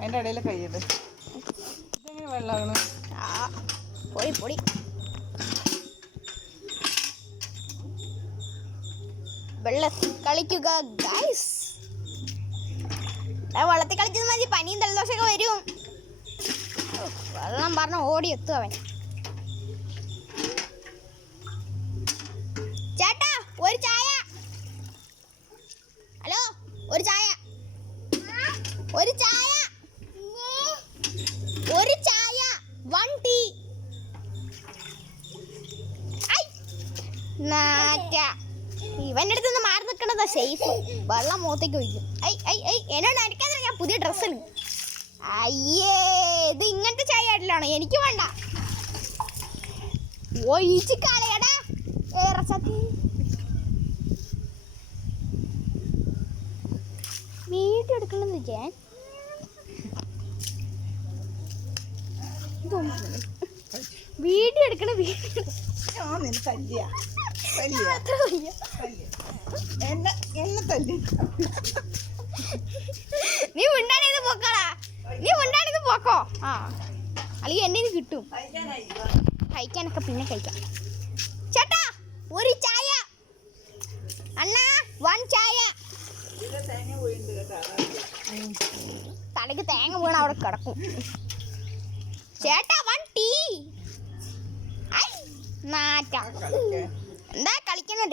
അതിന്റെ ഇടയിൽ കൈയിട് ഇതെങ്ങനെ വെള്ളമാണ് പൊടി പൊടി. വെള്ളം കളിക്കുക ഗൈസ് വെള്ളത്തിൽ കളിച്ചത് മതി പനിയും തലദോഷമൊക്കെ വരും. വെള്ളം പറഞ്ഞ ഓടി എത്തും അവൻ. ചേട്ടാ ഒരു ചായ. ഹലോ ഒരു ചായ. ഒരു ചായ ഒരു ചായ വൺ ടീ നാറ്റ. ഇവന്റെ അടുത്ത് നിന്ന് മാറി നിൽക്കണതാ സേഫ് വെള്ളം മുഖത്തേക്ക് ഒഴിക്കും. ഐ ഐ ഐ എന്നോട് അടിക്കാതെ ഞാൻ പുതിയ ഡ്രസ്സ് അയ്യേ ഇത് ഇങ്ങനത്തെ ചായ ആയിട്ടില്ലാണോ എനിക്ക് വേണ്ട. ഒഴിച്ച് കളയടാ ഏറെ സത്യം വീട്ടിൽ എടുക്കണമെന്ന് ഞാൻ വീഡിയോ എടുക്കണം വീഡിയോ. ഞാൻ നിന്നെ തല്ലിയ. തല്ലിയ. തല്ലിയ. എന്നെ എന്നെ തല്ലി. നീ മിണ്ടാണിത് പോക്കടാ. നീ മിണ്ടാണിത് പോക്കോ. ആ. അല്ലെങ്കിൽ എന്നെ ഇത് കിട്ടും. കഴിക്കാനൊക്കെ പിന്നെ കഴിക്കാം. ചേട്ടാ ഒരു ചായ. അണ്ണാ വൺ ചായ. തലയ്ക്ക് തേങ്ങ വീണ അവിടെ കിടക്കും. ചേട്ടാ വൺ ടീ നാറ്റ. എന്താ കളിക്കുന്ന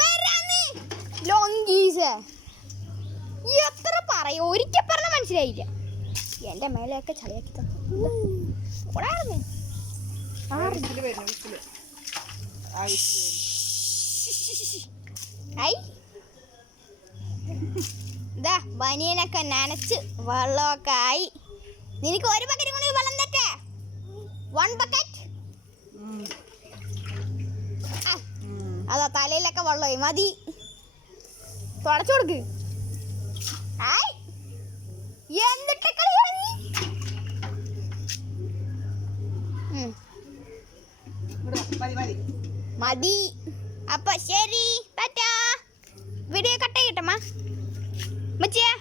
വരാന്ന് ലോങ്കീസ് എത്ര പറയോ? ഒരിക്കൽ പറഞ്ഞ മനസ്സിലായില്ല. എന്റെ മേലെയൊക്കെ ചളിയാക്കി തന്നു. ഇതാ ബനിയനൊക്കെ നനച്ച് വെള്ളമൊക്കെ ആയി. നിനക്ക് ഒരു ബക്കറ്റ് കൂടി വെള്ളം തട്ടേ വൺ ബക്കറ്റ് അതാ തലയിലൊക്കെ വെള്ളമായി. മതി. തുടച്ചു കൊടുക്ക്. എന്നിട്ട് മതി അപ്പൊ ശരി. ടാറ്റാ. വീഡിയോ കട്ട് ചെയ്യട്ടമ്മ മച്ചിയാ.